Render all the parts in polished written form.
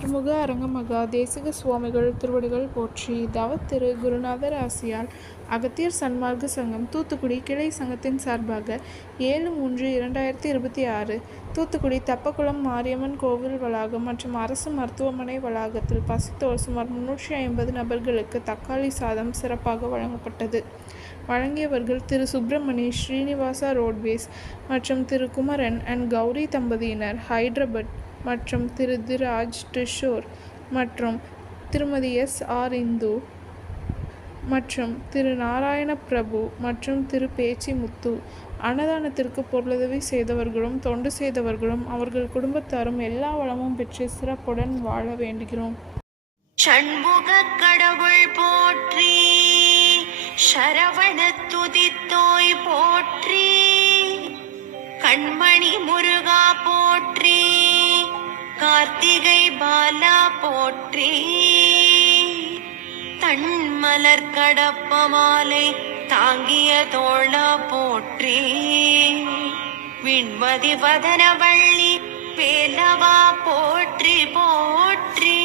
ஆறுமுக அரங்கமகா தேசிக சுவாமிகள் திருவடிகள் போற்றி. தவத்திரு குருநாதர் ஆசியால் அகத்தியர் சன்மார்க்க சங்கம் தூத்துக்குடி கிளை சங்கத்தின் சார்பாக 7/3/2026 தூத்துக்குடி தப்பக்குளம் மாரியம்மன் கோவில் வளாகம் மற்றும் அரசு மருத்துவமனை வளாகத்தில் பசித்தோர் சுமார் 350 நபர்களுக்கு தக்காளி சாதம் சிறப்பாக வழங்கப்பட்டது. வழங்கியவர்கள் திரு சுப்பிரமணி ஸ்ரீனிவாசா ரோட்வேஸ் மற்றும் திரு குமரன் அண்ட் கௌரி தம்பதியினர் ஹைதராபாத் மற்றும் திரு திராஜ் டிஷோர் மற்றும் திருமதி S.R. இந்து மற்றும் திரு நாராயண பிரபு மற்றும் திரு பேச்சி முத்து. அன்னதானத்திற்கு பொருளுதவி செய்தவர்களும் தொண்டு செய்தவர்களும் அவர்கள் குடும்பத்தாரும் எல்லா வளமும் பெற்று சிறப்புடன் வாழ வேண்டுகிறோம். சண்முக கடவுள் போற்றி, சரவண துதித்தோய் போற்றி, கண்மணி முருகா போற்றி, கார்த்திகை பாலா போற்றி, தன்மலர் கடப்ப மாலை தாங்கிய தோளா போற்றி, விண்மதி வதனவள்ளி வேலவா போற்றி போற்றி.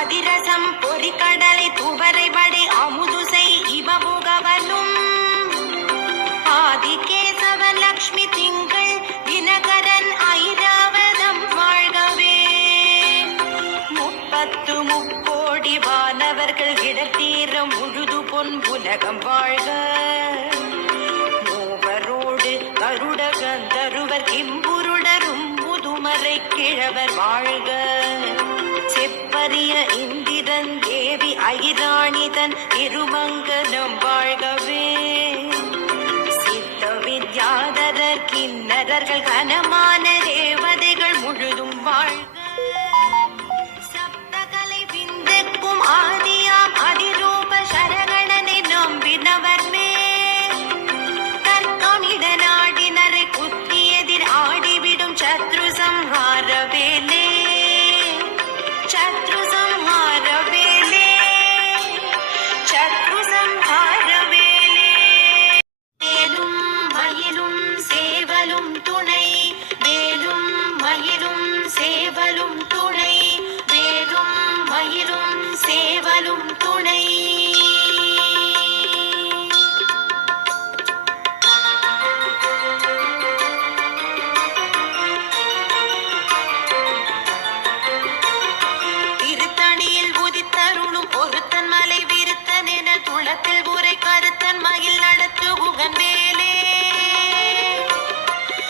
அதிரசம் பொறிக்கடலை துவரை வடை அமுதுசை இவமுகவனும் ஆதிகேசவ லக்ஷ்மி திங்கள் தினகரன் ஐராவதம் வாழ்கவே. 30 வானவர்கள் இடத்தீரம் முழுது பொன் உலகம் வாழ்க. மூவரோடு கருட கந்தருவர் கிம்புருடரும் முதுமறை கிழவர் வாழ்க. செப்பரிய இந்திரன் தேவி ஐராணிதன் திருமங்கலம் வாழ்கவே. சித்த வித்யாதரர் கிண்ணறர்கள் கனமான